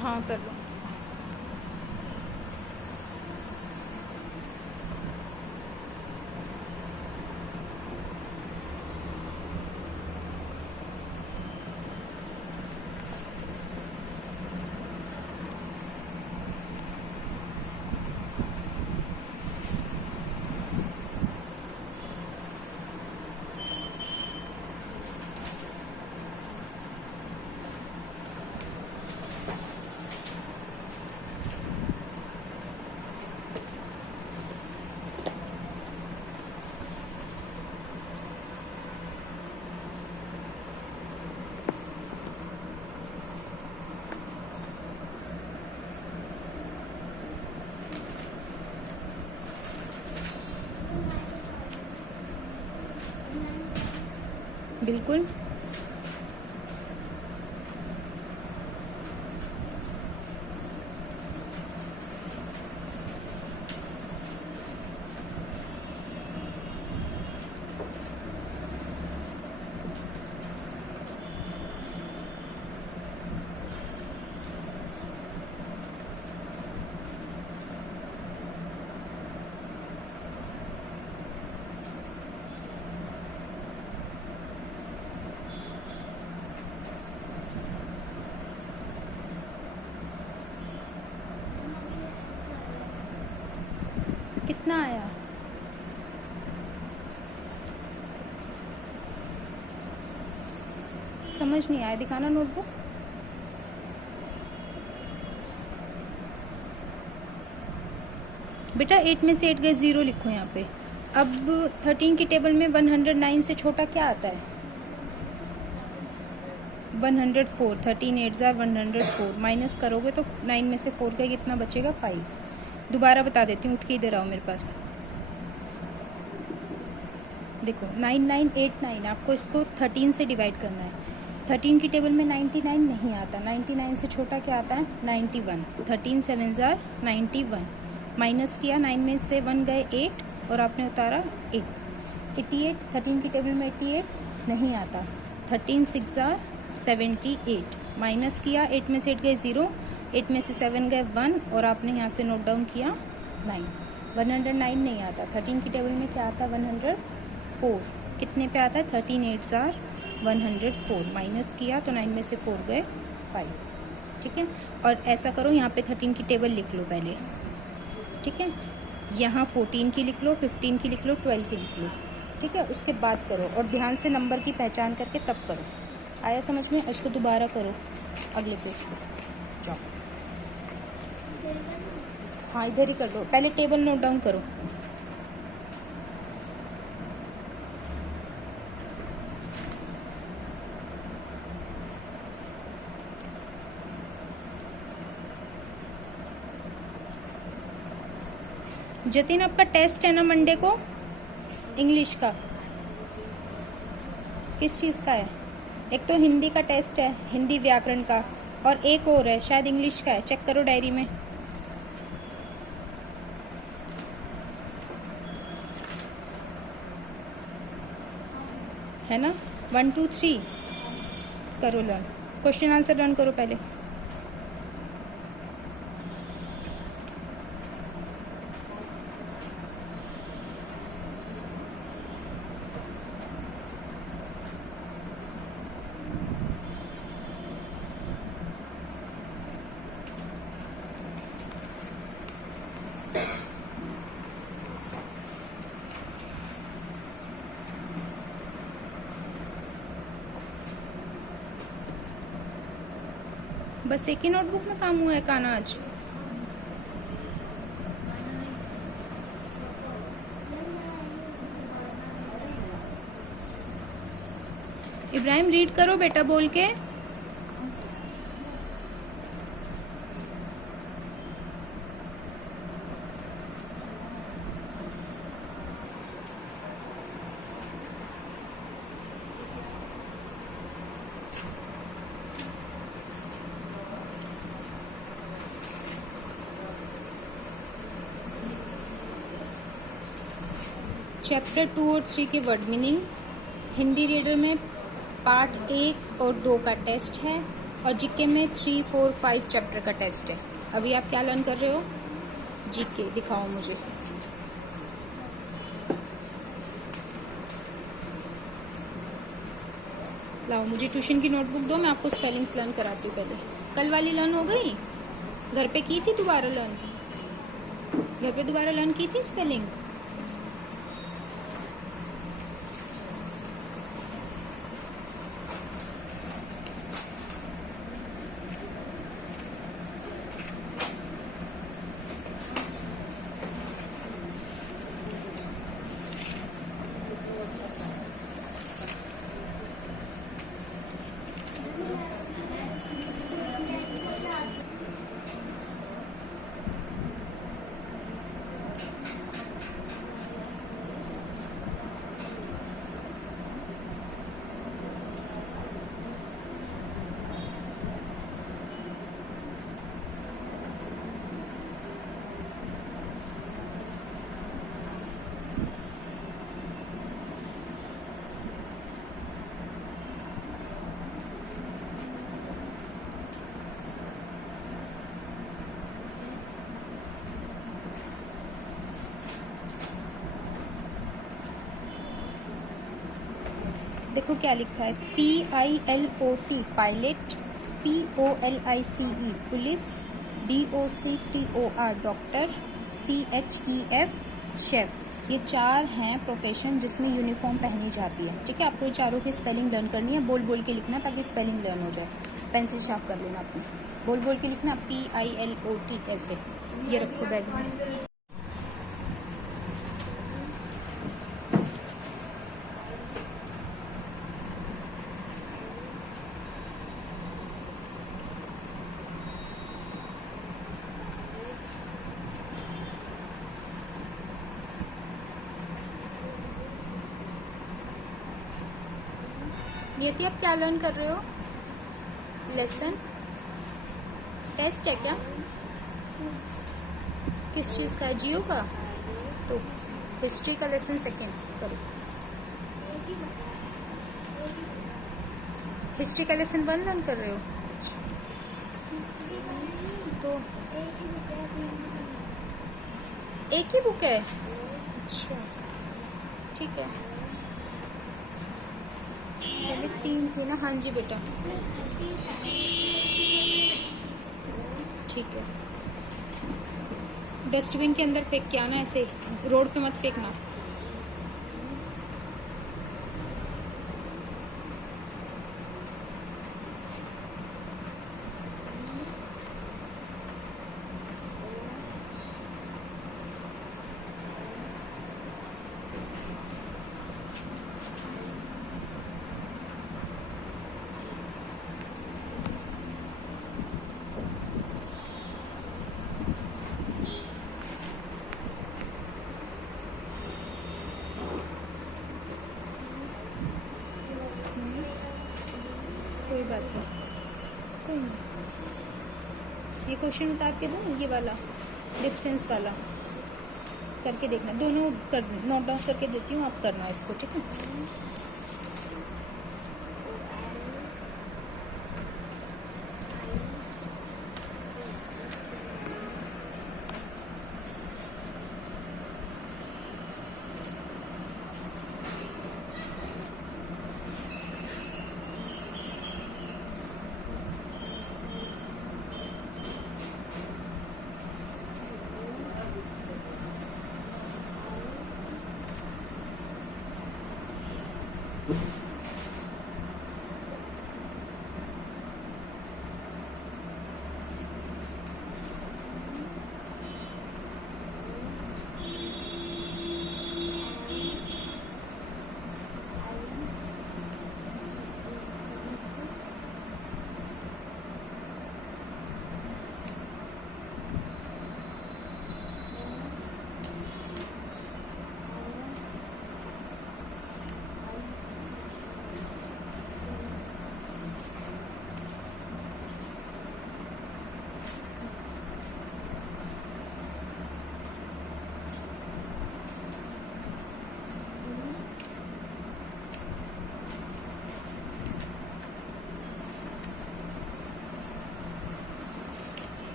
हाँ कर लो। बिल्कुल। कितना आया? समझ नहीं आया, दिखाना नोटबुक। बेटा 8 में से 8 गए 0 लिखो यहाँ पे। अब 13 की टेबल में 109 से छोटा क्या आता है? 104। 13 8 जार 104। माइनस करोगे तो 9 में से 4 का कितना बचेगा? 5। दोबारा बता देती हूँ, उठ के इधर आओ मेरे पास। देखो 9989, आपको इसको 13 से डिवाइड करना है। 13 की टेबल में 99 नहीं आता। 99 से छोटा क्या आता है? 91। 13 7 जार 91। माइनस किया, 9 में से 1 गए 8 और आपने उतारा 8। 88। 13 की टेबल में 88 नहीं आता। 13 6 जार 78। माइनस किया, 8 में से 8 गए 0, 8 में से 7 गए 1 और आपने यहाँ से नोट डाउन किया 9। 109 नहीं आता। 13 की टेबल में क्या आता है? 104। कितने पे आता है? 13 8 जार 104। माइनस किया तो 9 में से 4 गए 5। ठीक है। और ऐसा करो, यहाँ पे 13 की टेबल लिख लो पहले। ठीक है। यहाँ 14 की लिख लो, 15 की लिख लो, 12 की लिख लो। ठीक है। उसके बाद करो और ध्यान से नंबर की पहचान करके तब करो। आया समझ में? इसको दोबारा करो अगले पेज से। जाओ। हाँ इधर ही कर लो, पहले टेबल नोट डाउन करो। जतिन आपका टेस्ट है ना मंडे को, इंग्लिश का? किस चीज़ का है? एक तो हिंदी का टेस्ट है, हिंदी व्याकरण का, और एक और है शायद इंग्लिश का है। चेक करो डायरी में। है ना? 1 2 3 करो लर्न। क्वेश्चन आंसर लर्न करो पहले। बस एक ही नोटबुक में काम हुआ है काना आज? इब्राहिम रीड करो बेटा बोल के। चैप्टर 2 और 3 के वर्ड मीनिंग। हिंदी रीडर में पार्ट 1 और 2 का टेस्ट है। और जीके में 3, 4, 5 चैप्टर का टेस्ट है। अभी आप क्या लर्न कर रहे हो? जीके। दिखाओ मुझे। लाओ मुझे ट्यूशन की नोटबुक दो, मैं आपको स्पेलिंग्स लर्न कराती हूँ। पहले कल वाली लर्न हो गई? घर पे की थी दोबारा लर्न? घर पे दोबारा लर्न की थी स्पेलिंग? देखो क्या लिखा है, PILOT pilot, POLICE police, DOCTOR doctor, CHEF chef. ये 4 हैं प्रोफेशन जिसमें यूनिफॉर्म पहनी जाती है। ठीक है, आपको ये चारों की स्पेलिंग लर्न करनी है, बोल बोल के लिखना ताकि स्पेलिंग लर्न हो जाए। पेंसिल शार्प कर लेना अपनी, बोल बोल के लिखना PILOT ऐसे। ये रखो बैग में। नियति आप क्या लर्न कर रहे हो? लेसन टेस्ट है क्या? किस चीज़ का है? जियो का? तो हिस्ट्री का लेसन सेकेंड करो। हिस्ट्री का लेसन 1 लर्न कर रहे हो? तो एक ही बुक है? अच्छा ठीक है। पहले 3 थी ना? हाँ जी बेटा ठीक है। डस्टबिन के अंदर फेंक के आना, ऐसे रोड पे मत फेंकना। कोई बात नहीं, कोई नहीं। ये क्वेश्चन उतार के दूँ, ये वाला डिस्टेंस वाला करके देखना। दोनों कर नोट डाउन करके देती हूँ, आप करना इसको। ठीक है।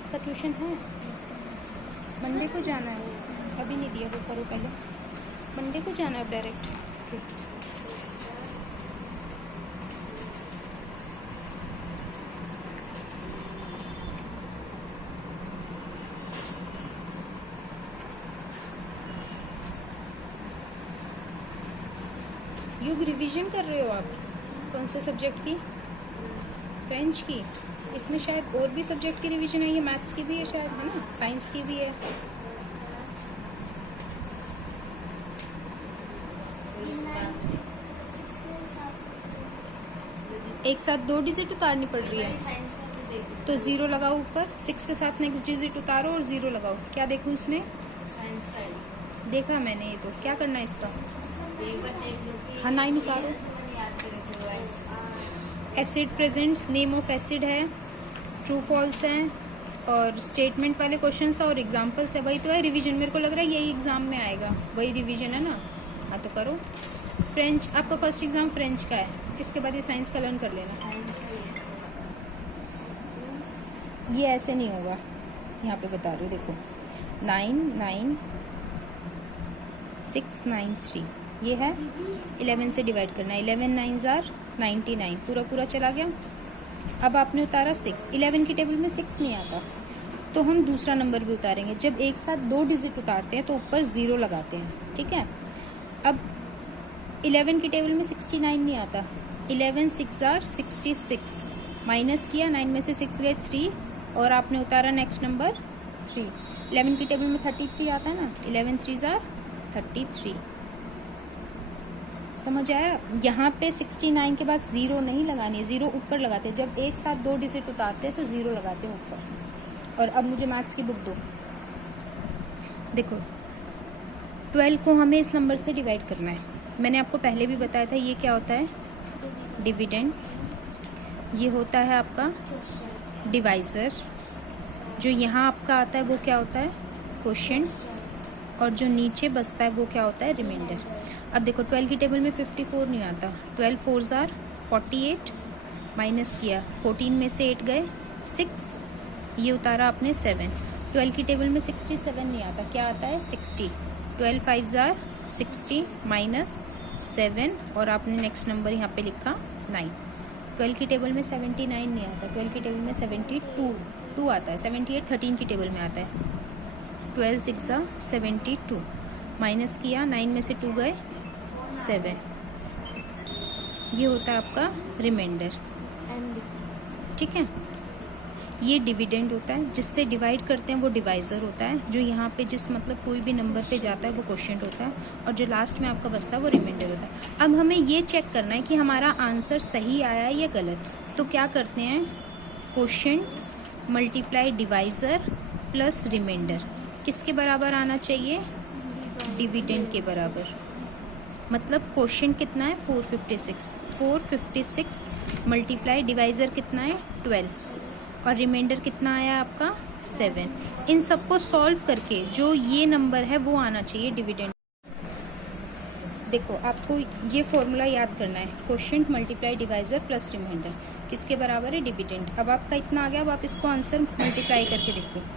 मैथ्स का ट्यूशन है, मंडे को जाना है, अभी नहीं दिया, वो करो पहले, मंडे को जाना है डायरेक्ट। युग रिवीजन कर रहे हो आप? कौन से सब्जेक्ट की? फ्रेंच की। इसमें शायद और भी सब्जेक्ट की रिवीजन है, ये मैथ्स की भी है शायद, है ना, साइंस की भी है। एक साथ 2 डिजिट उतारनी पड़ रही है, तो 0 लगाओ ऊपर, 6 के साथ नेक्स्ट डिजिट उतारो और 0 लगाओ। क्या देखूँ इसमें? देखा मैंने, ये तो क्या करना है इसका? हाँ 9 उतारो। Acid presents, name of acid है, ट्रू फॉल्स है, और स्टेटमेंट वाले क्वेश्चंस है और एग्जांपल्स है। वही तो है रिवीजन, मेरे को लग रहा है यही एग्जाम में आएगा, वही रिवीजन है ना। हाँ तो करो। फ्रेंच, आपका फर्स्ट एग्जाम फ्रेंच का है, इसके बाद ये साइंस का लर्न कर लेना। ये ऐसे नहीं होगा, यहाँ पे बता रही हूँ, देखो 9 9 6 9 3, ये है 11 से डिवाइड करना है। 11 9 जार 99, पूरा पूरा चला गया। अब आपने उतारा 6, 11 की टेबल में 6 नहीं आता, तो हम दूसरा नंबर भी उतारेंगे। जब एक साथ 2 डिजिट उतारते हैं तो ऊपर 0 लगाते हैं, ठीक है। अब 11 की टेबल में 69 नहीं आता, 11 6 जार 66, माइनस किया, 9 में से 6 गए 3, और आपने उतारा नेक्स्ट नंबर 3। 11 की टेबल में 33 आता है ना, 11 3 जार 33। समझ आया? यहाँ पे 69 के बाद 0 नहीं लगानी है, 0 ऊपर लगाते हैं। जब एक साथ 2 डिजिट उतारते हैं तो 0 लगाते हैं ऊपर। और अब मुझे मैथ्स की बुक दो। देखो 12 को हमें इस नंबर से डिवाइड करना है। मैंने आपको पहले भी बताया था, ये क्या होता है? डिविडेंड। ये होता है आपका डिवाइज़र। जो यहाँ आपका आता है वो क्या होता है? क्वोशिएंट। और जो नीचे बचता है वो क्या होता है? रिमाइंडर। अब देखो 12 की टेबल में 54 नहीं आता, 12 4 जार 48, माइनस किया, 14 में से 8 गए 6, ये उतारा आपने 7। 12 की टेबल में 67 नहीं आता, क्या आता है? 60। 12 5 जार 60, माइनस 7, और आपने नेक्स्ट नंबर यहाँ पे लिखा 9। 12 की टेबल में 79 नहीं आता, 12 की टेबल में 72 आता है, 78 13 की टेबल में आता है। 12 6 जार 72, माइनस किया, 9 में से 2 गए 7, ये होता है आपका रिमाइंडर, ठीक है। ये डिविडेंड होता है, जिससे डिवाइड करते हैं वो डिवाइज़र होता है। जो यहाँ पे जिस मतलब कोई भी नंबर पे जाता है वो क्वोशिएंट होता है, और जो लास्ट में आपका बचता है वो रिमाइंडर होता है। अब हमें ये चेक करना है कि हमारा आंसर सही आया या गलत। तो क्या करते हैं? Quotient multiply divisor plus remainder किसके बराबर आना चाहिए? डिविडेंड के बराबर। मतलब क्वोशिएंट कितना है? 456। 456 मल्टीप्लाई डिवाइज़र कितना है? 12, और रिमाइंडर कितना आया आपका? 7। इन सबको सॉल्व करके जो ये नंबर है वो आना चाहिए डिविडेंड। देखो आपको ये फॉर्मूला याद करना है, quotient multiply divisor plus remainder किसके बराबर है? डिविडेंड। अब आपका इतना आ गया, अब आप इसको आंसर मल्टीप्लाई करके देखो।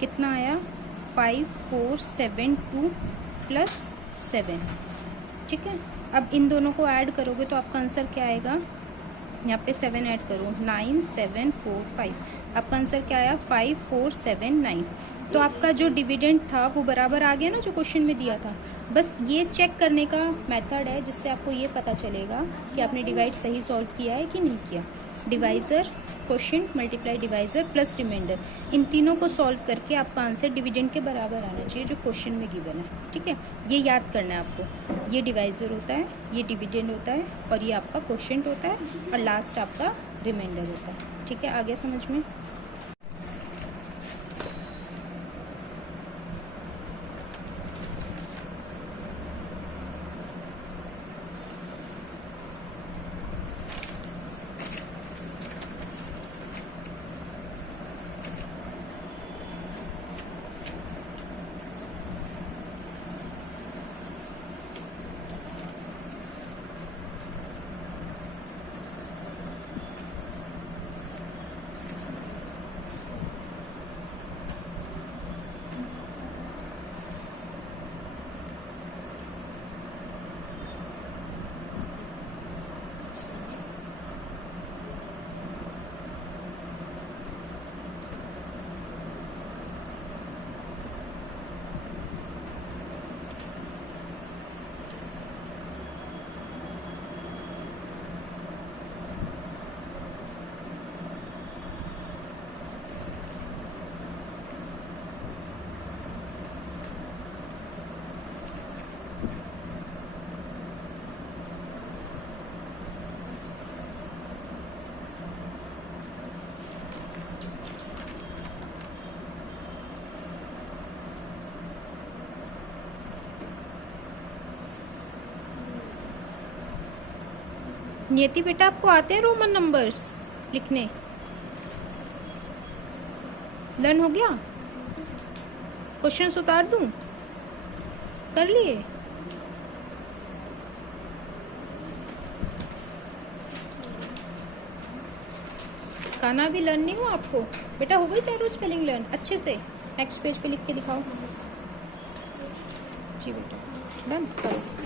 कितना आया? 5472 प्लस 7, ठीक है। अब इन दोनों को ऐड करोगे तो आपका आंसर क्या आएगा? यहाँ पे 7 ऐड करो, 9745। आपका आंसर क्या आया? 5479। तो आपका जो डिविडेंड था वो बराबर आ गया ना, जो क्वेश्चन में दिया था। बस ये चेक करने का मेथड है जिससे आपको ये पता चलेगा कि आपने डिवाइड सही सॉल्व किया है कि नहीं किया। Divisor, quotient multiply divisor plus remainder, इन तीनों को सॉल्व करके आपका आंसर डिविडेंड के बराबर आना चाहिए जो क्वेश्चन में गिवन है, ठीक है। ये याद करना है आपको, ये डिवाइज़र होता है, ये डिविडेंड होता है, और ये आपका क्वोशिएंट होता है, और लास्ट आपका रिमाइंडर होता है, ठीक है। आगे समझ में? नियति बेटा आपको आते हैं रोमन नंबर्स लिखने? लर्न हो गया? क्वेश्चंस उतार दूं? कर लिए? गाना भी लर्न नहीं हुआ आपको? बेटा हो गई चारों स्पेलिंग लर्न अच्छे से? नेक्स्ट पेज पे लिख के दिखाओ। जी बेटा डन करो।